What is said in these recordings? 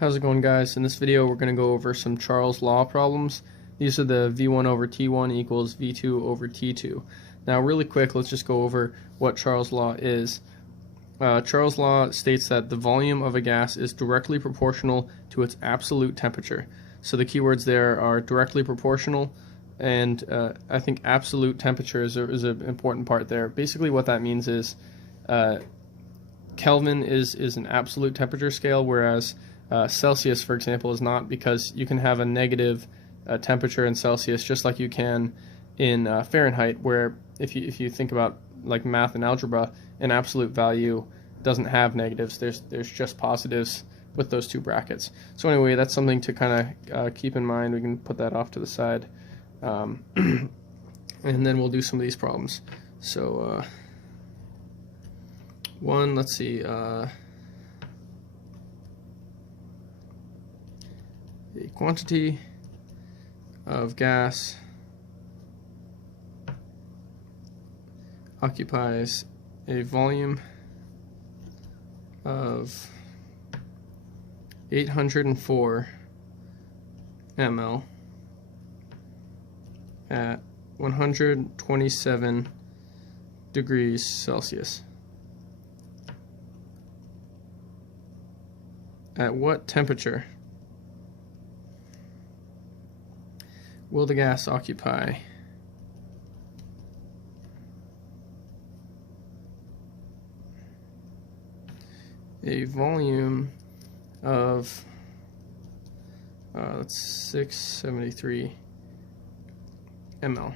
How's it going, guys? In this video we're going to go over some Charles' law problems. These are the V1 over T1 equals V2 over T2. Now really quick, let's just go over what Charles' law is. Charles' law states that the volume of a gas is directly proportional to its absolute temperature. So the keywords there are directly proportional, and I think absolute temperature is an important part there. Basically what that means is Kelvin is an absolute temperature scale, whereas Celsius, for example, is not, because you can have a negative temperature in Celsius just like you can in Fahrenheit, where if you think about like math and algebra, an absolute value doesn't have negatives. There's just positives with those two brackets. So anyway, that's something to kind of keep in mind. We can put that off to the side, and then we'll do some of these problems. So one, let's see. A quantity of gas occupies a volume of 804 ml at 127 degrees Celsius. At what temperature will the gas occupy a volume of 673 ml?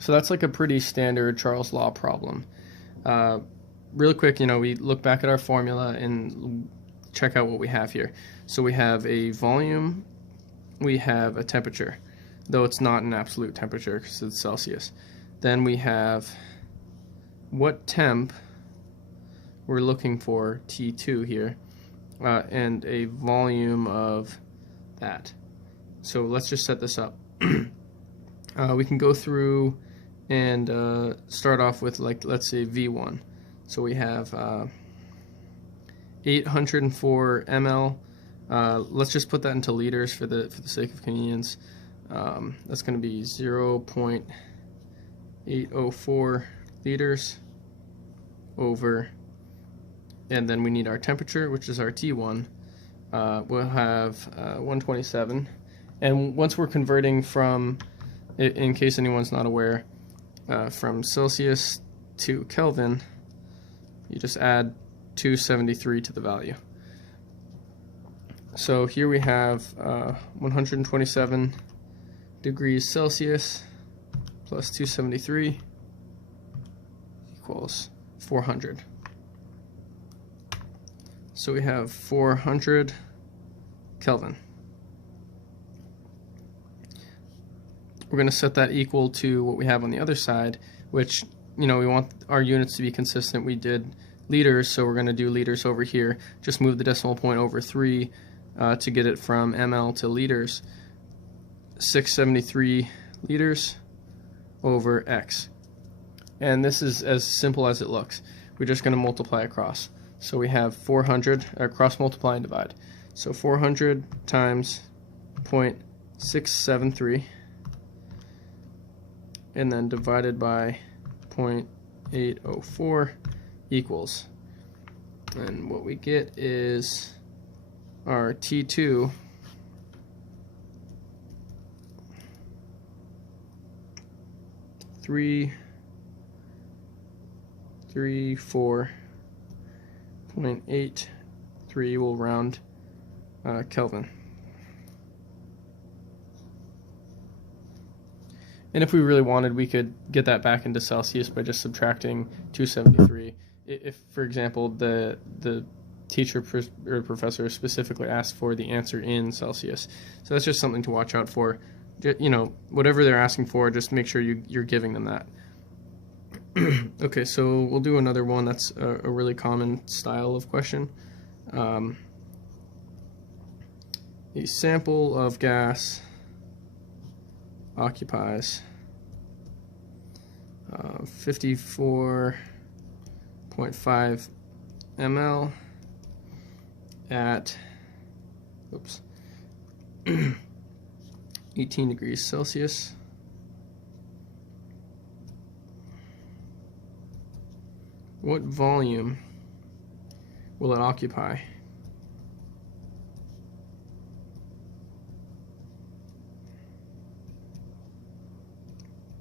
So that's like a pretty standard Charles' law problem. Real quick, we look back at our formula and check out what we have here. So we have a volume, we have a temperature, though it's not an absolute temperature because it's Celsius. Then we have what temp we're looking for, T2 here, and a volume of that. So let's just set this up. We can go through and start off with, like, let's say V1. So we have 804 ml. Let's just put that into liters for the sake of convenience. That's going to be 0.804 liters over, and then we need our temperature, which is our T1. We'll have 127, and once we're converting from, in case anyone's not aware, from Celsius to Kelvin, you just add 273 to the value. So here we have 127 degrees Celsius plus 273 equals 400. So we have 400 Kelvin. We're going to set that equal to what we have on the other side, which, we want our units to be consistent. We did liters, so we're going to do liters over here. Just move the decimal point over 3 to get it from ml to liters. 673 liters over x. And this is as simple as it looks. We're just going to multiply across. So we have 400, cross multiply and divide. So 400 times 0.673, and then divided by 0.804 equals. And what we get is our T2 334.83, will round Kelvin. And if we really wanted, we could get that back into Celsius by just subtracting 273. If, for example, the teacher or professor specifically asked for the answer in Celsius. So that's just something to watch out for. Whatever they're asking for, just make sure you're giving them that. Okay, so we'll do another one that's a really common style of question. A sample of gas occupies 54.5 ml at oops, 18 degrees Celsius. What volume will it occupy?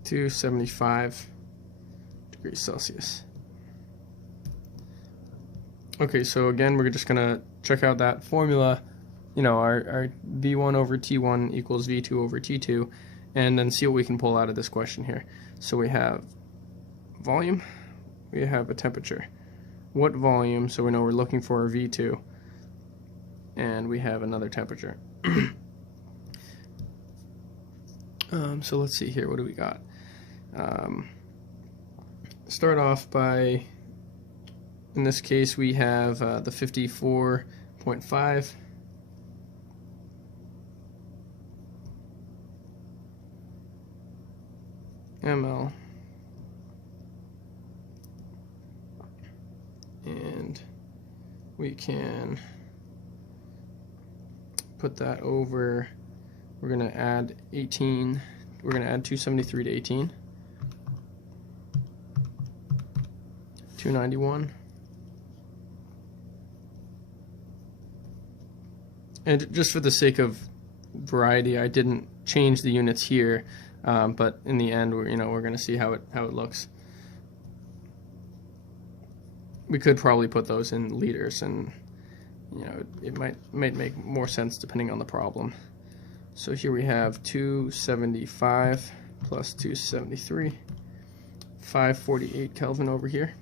To 75 degrees Celsius. Okay, so again, we're just gonna check out that formula, our V1 over T1 equals V2 over T2, and then see what we can pull out of this question here. So we have volume, we have a temperature. What volume, so we know we're looking for a V2, and we have another temperature. So let's see here, what do we got? Start off by, in this case, we have the 54.5 ml, and we can put that over, we're going to add 18, we're going to add 273 to 18, 291, and just for the sake of variety, I didn't change the units here, but in the end, we're going to see how it looks. We could probably put those in liters, and it might make more sense depending on the problem. So here we have 275 plus 273, 548 Kelvin over here.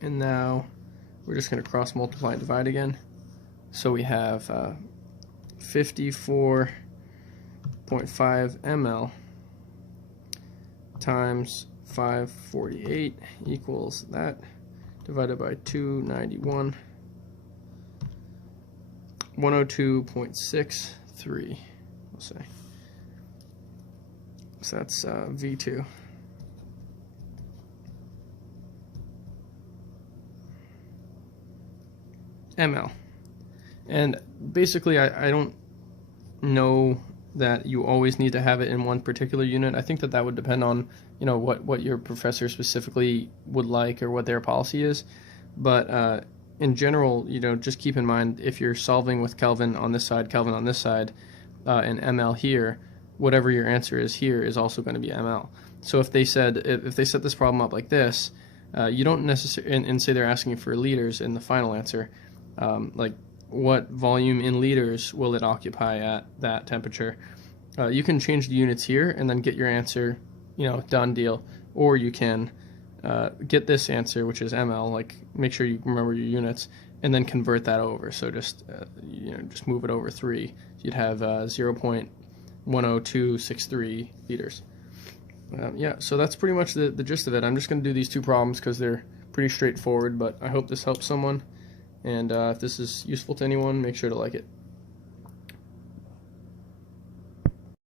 And now we're just going to cross multiply and divide again. So we have 54.5 ml times 548 equals that, divided by 291, 102.63, we'll say. So that's V2. ml. And basically, I don't know that you always need to have it in one particular unit. I think that would depend on what your professor specifically would like or what their policy is. But in general, just keep in mind, if you're solving with Kelvin on this side, Kelvin on this side, and ml here, whatever your answer is here is also going to be ml. So if they set this problem up like this, you don't necessarily, and say they're asking for liters in the final answer, like what volume in liters will it occupy at that temperature? You can change the units here and then get your answer, done deal. Or you can get this answer, which is ml, like make sure you remember your units, and then convert that over. So just just move it over 3. You'd have 0.10263 liters. Yeah, so that's pretty much the gist of it. I'm just going to do these two problems because they're pretty straightforward, but I hope this helps someone. And if this is useful to anyone, make sure to like it.